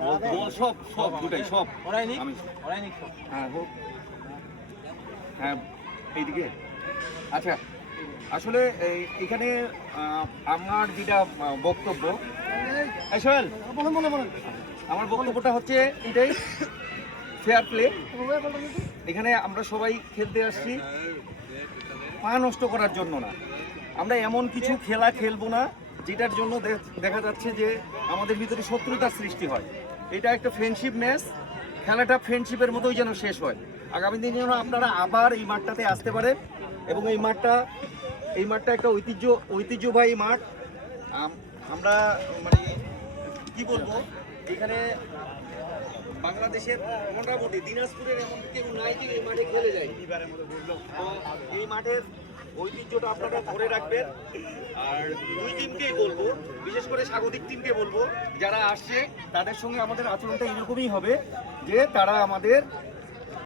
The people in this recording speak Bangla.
বল সব সব দুটাই সব আমি হ্যাঁ হোক হ্যাঁ এইদিকে আচ্ছা আসলে এখানে আমার যেটা বক্তব্য সোহেল আমার বক্তব্যটা হচ্ছে এটাই ফেয়ার প্লে। এখানে আমরা সবাই খেলতে আসছি পা নষ্ট করার জন্য না, আমরা এমন কিছু খেলা খেলবো না যেটার জন্য দেখা যাচ্ছে যে আমাদের ভিতরে শত্রুতার সৃষ্টি হয়। এটা একটা ফ্রেন্ডশিপ ম্যাচ, খেলাটা ফ্রেন্ডশিপের মতোই যেন শেষ হয়। আগামী দিনে যেন আপনারা আবার এই মাঠটাতে আসতে পারেন এবং এই মাঠটা একটা ঐতিহ্যবাহী মাঠ। আমরা মানে কি বলবো, এখানে বাংলাদেশের মোটামুটি দিনাজপুরের এমন কেউ নাই যে এই মাঠে খেলে যায়। এই মাঠের ঐতিহ্যটা আপনারা ধরে রাখবেন। আর দুই টিমকেই বলবো, বিশেষ করে স্বাগতিক টিমকে বলবো, যারা আসছে তাদের সঙ্গে আমাদের আচরণটা এরকমই হবে যে তারা আমাদের